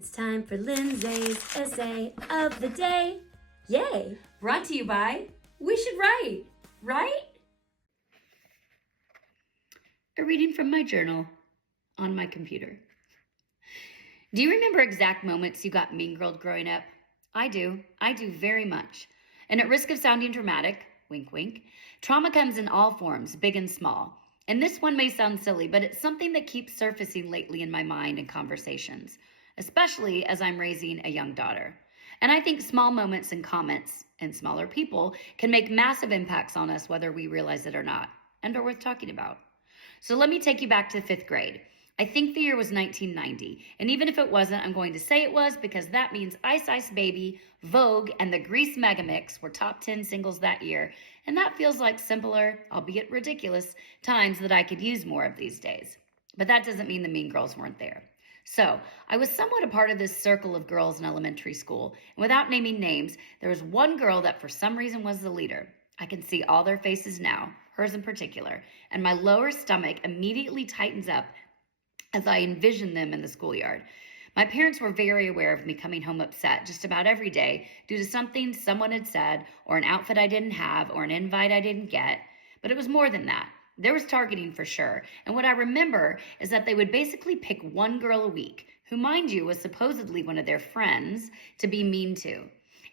It's time for Lindsay's essay of the day. Yay! Brought to you by We Should Write, right? A reading from my journal on my computer. Do you remember exact moments you got mean-girled growing up? I do very much. And at risk of sounding dramatic, wink wink, trauma comes in all forms, big and small. And this one may sound silly, but it's something that keeps surfacing lately in my mind and conversations, especially as I'm raising a young daughter. And I think small moments and comments and smaller people can make massive impacts on us whether we realize it or not, and are worth talking about. So let me take you back to 5th grade. I think the year was 1990, and even if it wasn't, I'm going to say it was because that means Ice Ice Baby, Vogue, and the Grease Megamix were top 10 singles that year, and that feels like simpler, albeit ridiculous, times that I could use more of these days. But that doesn't mean the mean girls weren't there. So I was somewhat a part of this circle of girls in elementary school, and without naming names, there was one girl that for some reason was the leader. I can see all their faces now, hers in particular, and my lower stomach immediately tightens up as I envision them in the schoolyard. My parents were very aware of me coming home upset just about every day due to something someone had said, or an outfit I didn't have, or an invite I didn't get. But it was more than that. There was targeting for sure. And what I remember is that they would basically pick one girl a week, who, mind you, was supposedly one of their friends, to be mean to.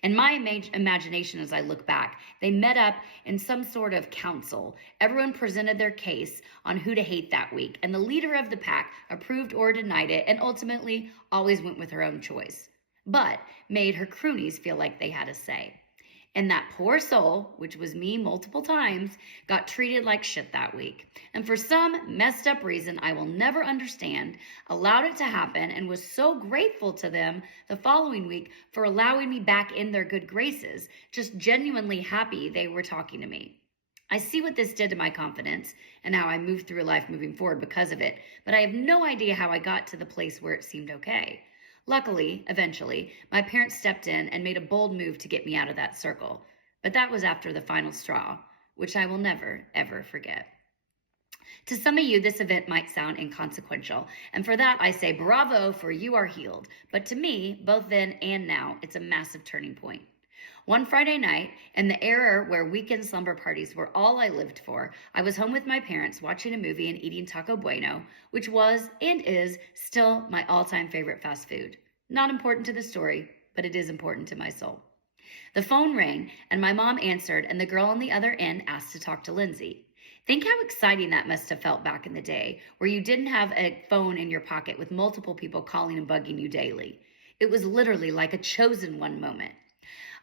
In my imagination, as I look back, they met up in some sort of council. Everyone presented their case on who to hate that week, and the leader of the pack approved or denied it, and ultimately always went with her own choice, but made her croonies feel like they had a say. And that poor soul, which was me multiple times, got treated like shit that week. And for some messed up reason I will never understand, allowed it to happen and was so grateful to them the following week for allowing me back in their good graces, just genuinely happy they were talking to me. I see what this did to my confidence and how I moved through life moving forward because of it, but I have no idea how I got to the place where it seemed okay. Luckily, eventually, my parents stepped in and made a bold move to get me out of that circle. But that was after the final straw, which I will never, ever forget. To some of you, this event might sound inconsequential, and for that I say bravo, for you are healed. But to me, both then and now, it's a massive turning point. One Friday night, in the era where weekend slumber parties were all I lived for, I was home with my parents watching a movie and eating Taco Bueno, which was and is still my all-time favorite fast food. Not important to the story, but it is important to my soul. The phone rang, and my mom answered, and the girl on the other end asked to talk to Lindsay. Think how exciting that must have felt back in the day, where you didn't have a phone in your pocket with multiple people calling and bugging you daily. It was literally like a chosen one moment.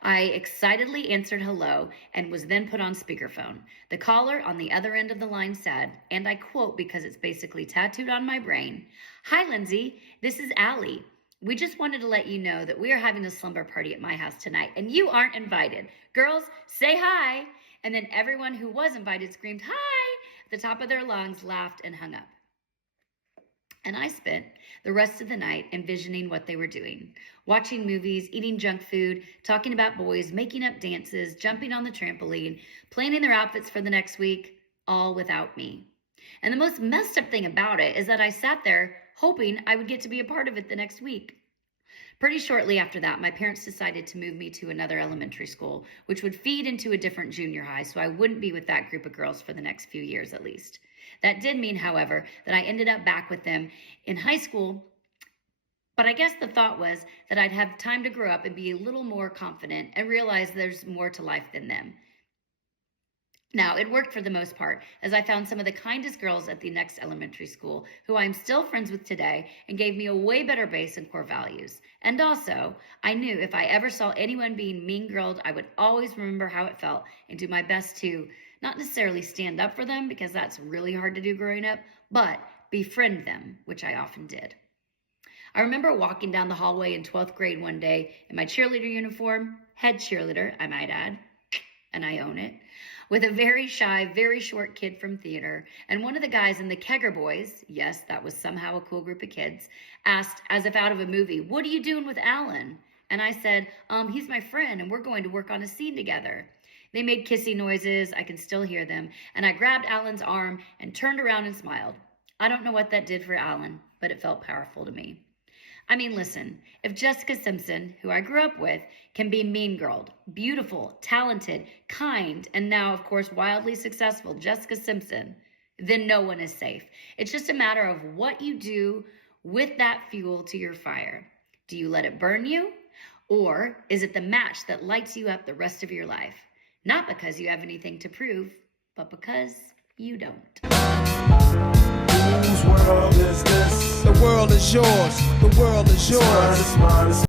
I excitedly answered hello and was then put on speakerphone. The caller on the other end of the line said, and I quote because it's basically tattooed on my brain, "Hi, Lindsay, this is Allie. We just wanted to let you know that we are having a slumber party at my house tonight and you aren't invited. Girls, say hi." And then everyone who was invited screamed, "Hi!" at the top of their lungs, laughed, and hung up. And I spent the rest of the night envisioning what they were doing. Watching movies, eating junk food, talking about boys, making up dances, jumping on the trampoline, planning their outfits for the next week, all without me. And the most messed up thing about it is that I sat there hoping I would get to be a part of it the next week. Pretty shortly after that, my parents decided to move me to another elementary school, which would feed into a different junior high, so I wouldn't be with that group of girls for the next few years at least. That did mean, however, that I ended up back with them in high school, but I guess the thought was that I'd have time to grow up and be a little more confident and realize there's more to life than them. Now, it worked for the most part, as I found some of the kindest girls at the next elementary school, who I'm still friends with today, and gave me a way better base and core values. And also, I knew if I ever saw anyone being mean-girled, I would always remember how it felt and do my best to not necessarily stand up for them, because that's really hard to do growing up, but befriend them, which I often did. I remember walking down the hallway in 12th grade one day in my cheerleader uniform, head cheerleader, I might add, and I own it, with a very shy, very short kid from theater, and one of the guys in the Kegger Boys, yes, that was somehow a cool group of kids, asked, as if out of a movie, "What are you doing with Alan?" And I said, he's my friend, and we're going to work on a scene together." They made kissy noises, I can still hear them, and I grabbed Alan's arm and turned around and smiled. I don't know what that did for Alan, but it felt powerful to me. I mean, listen, if Jessica Simpson, who I grew up with, can be mean-girled, beautiful, talented, kind, and now, of course, wildly successful Jessica Simpson, then no one is safe. It's just a matter of what you do with that fuel to your fire. Do you let it burn you? Or is it the match that lights you up the rest of your life? Not because you have anything to prove, but because you don't. Whose world is this? The world is yours. The world is yours. Mine is